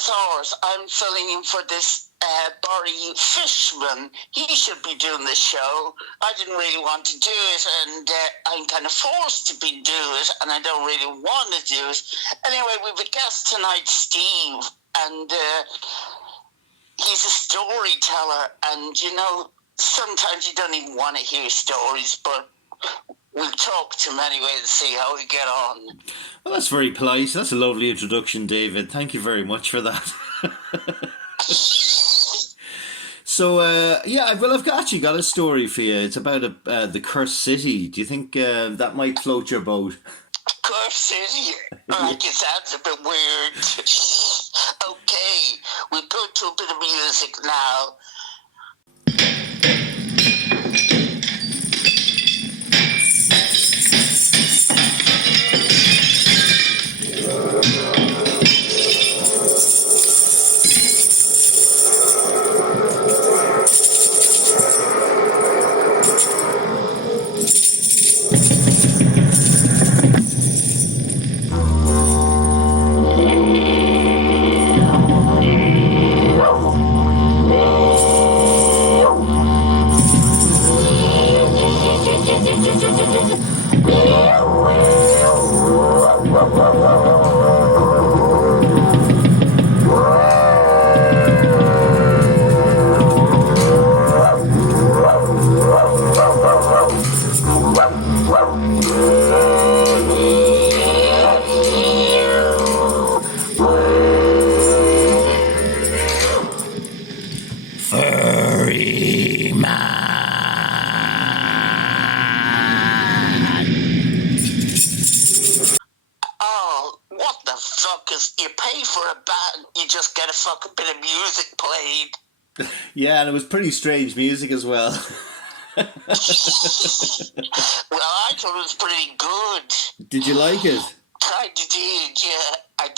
as ours. I'm filling in for this Barry Fishman. He should be doing the show. I didn't really want to do it, and I'm kind of forced to do it, and I don't really want to do it. Anyway, we have a guest tonight, Steve, and he's a storyteller, and sometimes you don't even want to hear stories, but we'll talk to him anyway and see how we get on. Well, that's very polite. That's a lovely introduction, David. Thank you very much for that. So, I've actually got a story for you. It's about the Cursed City. Do you think that might float your boat? Cursed City? Like, it sounds a bit weird. Okay, we'll go to a bit of music now. Yeah, and it was pretty strange music as well. Well, I thought it was pretty good. Did you like it? I did, yeah. I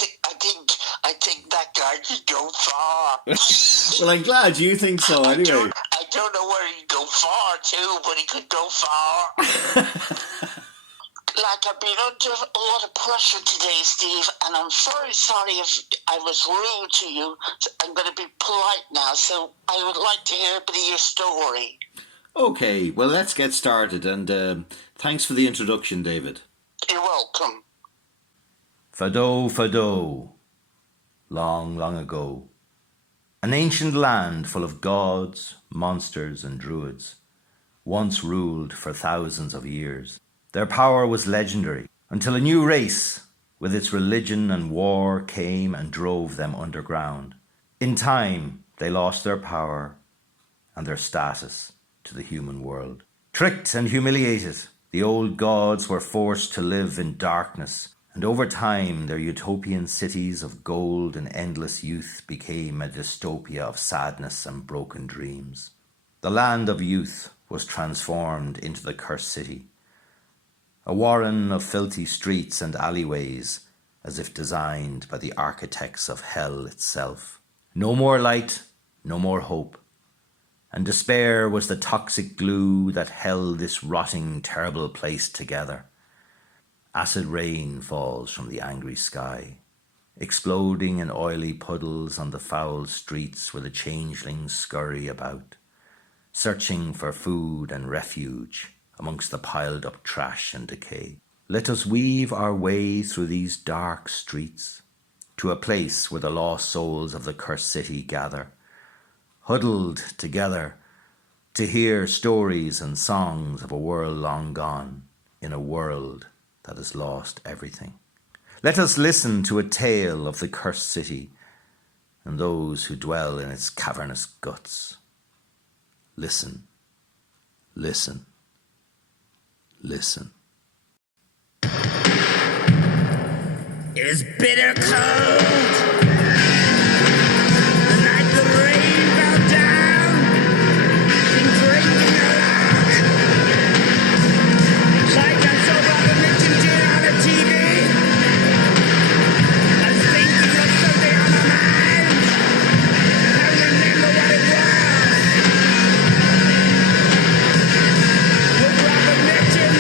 think that guy could go far. Well, I'm glad you think so, anyway. I don't know where he'd go far to, but he could go far. Like, I've been under a lot of pressure today, Steve, and I'm very sorry if I was rude to you. I'm going to be polite now, so I would like to hear a bit of your story. Okay, well, let's get started, and thanks for the introduction, David. You're welcome. Fado, long, long ago, an ancient land full of gods, monsters, and druids, once ruled for thousands of years. Their power was legendary, until a new race, with its religion and war, came and drove them underground. In time, they lost their power and their status to the human world. Tricked and humiliated, the old gods were forced to live in darkness, and over time their utopian cities of gold and endless youth became a dystopia of sadness and broken dreams. The land of youth was transformed into the Cursed City, a warren of filthy streets and alleyways, as if designed by the architects of hell itself. No more light, no more hope, and despair was the toxic glue that held this rotting, terrible place together. Acid rain falls from the angry sky, exploding in oily puddles on the foul streets where the changelings scurry about, searching for food and refuge amongst the piled-up trash and decay. Let us weave our way through these dark streets to a place where the lost souls of the Cursed City gather, huddled together to hear stories and songs of a world long gone, in a world that has lost everything. Let us listen to a tale of the Cursed City and those who dwell in its cavernous guts. Listen, listen, listen. It's bitter cold. The night the rain fell down, been drinking a lot. Like I saw Robert Mitchell on the TV. I was thinking of something on my mind. I remember what it was. With Robert Mitchell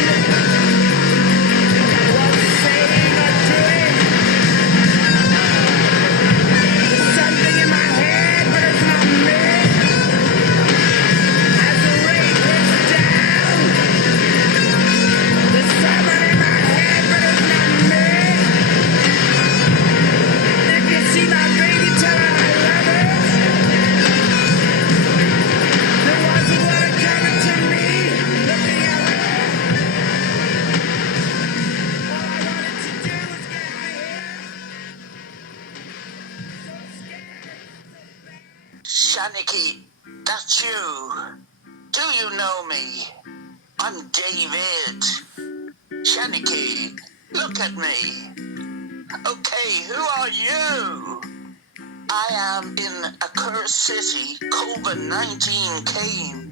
was saying or doing. Shaniki, that's you. Do you know me? I'm David. Shaniki, look at me. Okay, who are you? I am in a cursed city. COVID-19 came.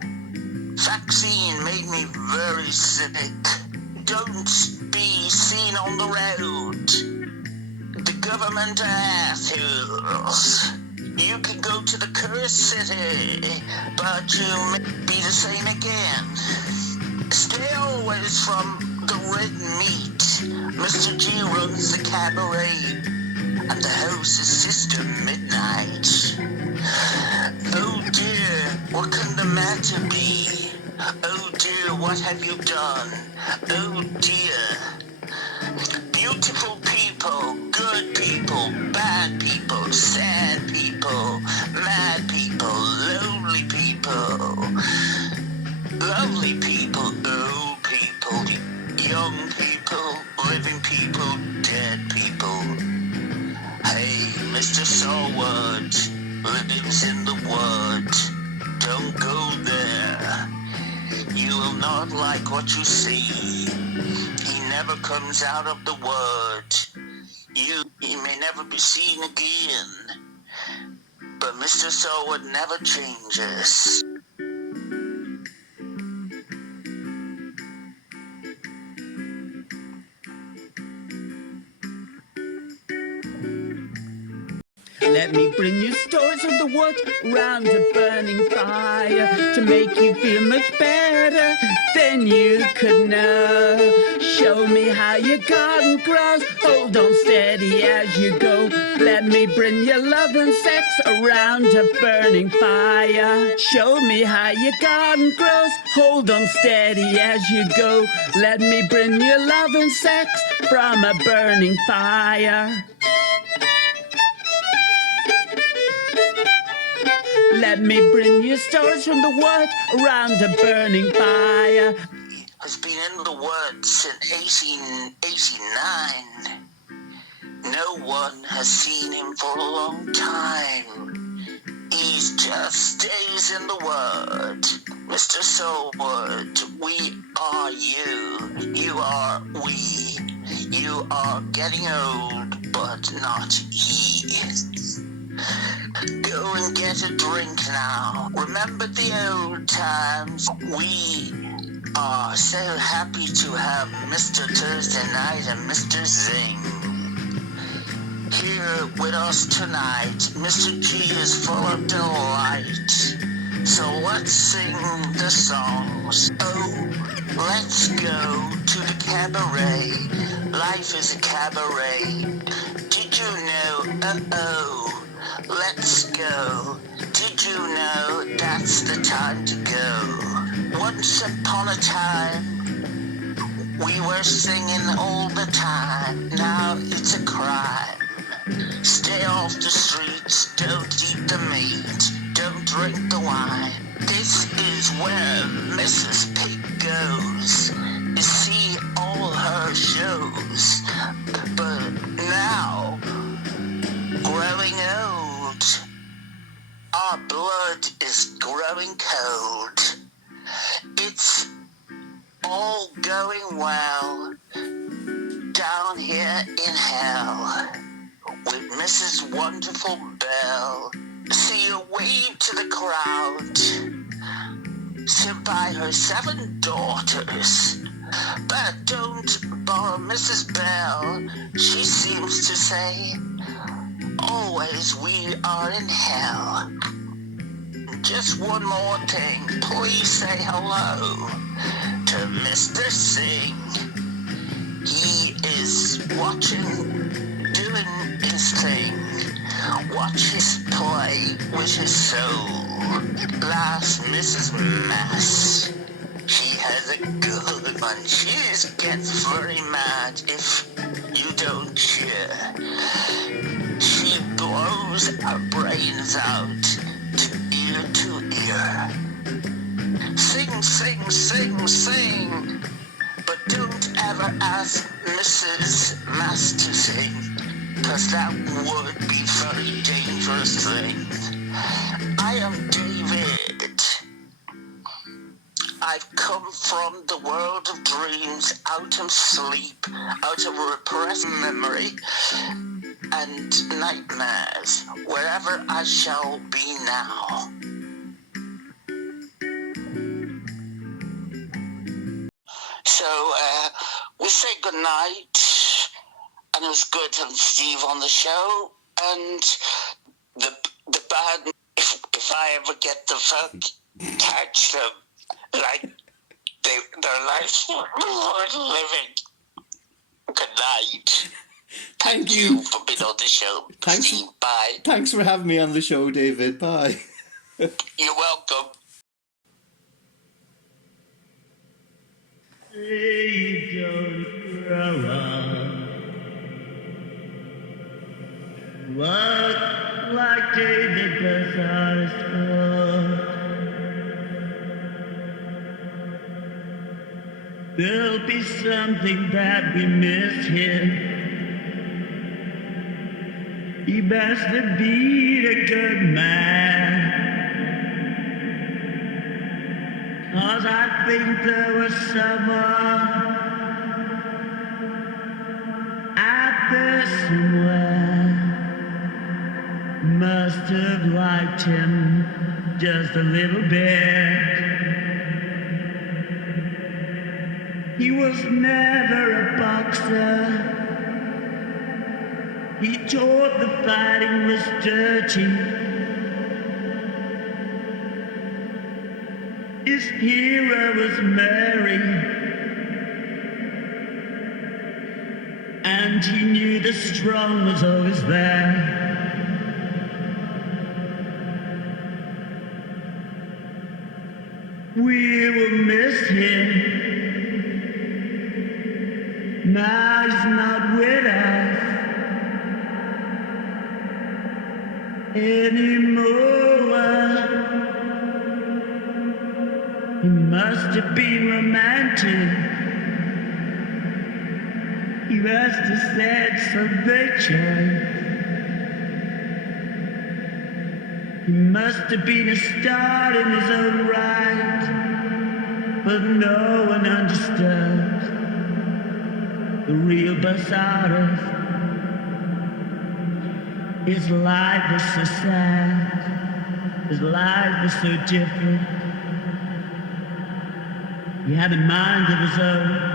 Vaccine made me very sick. Don't be seen on the road. The government are assholes. You can go to the cursed city, but you may be the same again. Stay always from the red meat. Mr. G runs the cabaret, and the host is Sister Midnight. Oh dear, what can the matter be? Oh dear, what have you done? Oh dear. Beautiful people, good people, bad people, sad people, mad people, lonely people, lovely people, old people, young people, living people, dead people. Hey, Mr. Sawwood lives in the wood. Don't go there. You will not like what you see. He never comes out of the wood. He may never be seen again. But Mr. Sawwood never changes. Let me bring you stories of the wood round a burning fire to make you feel much better than you could know. Show me how your garden grows. Hold on steady as you go. Let me bring you love and sex around a burning fire. Show me how your garden grows. Hold on steady as you go. Let me bring you love and sex from a burning fire. Let me bring you stories from the wood around a burning fire. Has been in the woods since 1889. No one has seen him for a long time. He just stays in the wood. Mr. Soulwood, we are you. You are we. You are getting old, but not he. Go and get a drink now. Remember the old times. We are so happy to have Mr. Thursday Night and Mr. Zing here with us tonight. Mr. G is full of delight. So let's sing the songs. Oh, let's go to the cabaret. Life is a cabaret. Did you know? Uh-oh. Let's go. Did you know that's the time to go? Once upon a time, we were singing all the time. Now it's a crime. Stay off the streets, don't eat the meat, don't drink the wine. This is where Mrs. Pig goes to see all her shows. But now, growing old, our blood is growing cold. It's all going well down here in hell with Mrs. Wonderful Bell. See her wave to the crowd, sit by her 7 daughters. But don't borrow Mrs. Bell, she seems to say, always we are in hell. Just one more thing, please say hello to Mr. Singh. He is watching, doing his thing. Watch his play with his soul. Last Mrs. Mass, she has a good one. She just gets very mad if you don't cheer. She blows her brains out to ear to ear. Sing, sing, sing, sing. But don't ever ask Mrs. Mass to sing, 'cause that would be a very dangerous thing. I am David. I've come from the world of dreams, out of sleep, out of repressed memory and nightmares, wherever I shall be now. So we say goodnight, and it was good to have Steve on the show, and the bad, if I ever get the fuck, catch them like their lives worth living. Good night. Thank you for being on the show, Thanks. Steve. Bye. Thanks for having me on the show, David. Bye. You're welcome. Please don't grow up. Look like David does honest work. There'll be something that we miss him. He must have been a good man. 'Cause I think there was someone out there somewhere must have liked him just a little bit. He was never a boxer. He taught the fighting was dirty. His hero was Mary, and he knew the strong was always there. We will miss him. Now he's not with us anymore. He must have been romantic. He must have said some victory. He must have been a star in his own right, but no one understood the real bus artist. His life was so sad. His life was so different. He had a mind of his own.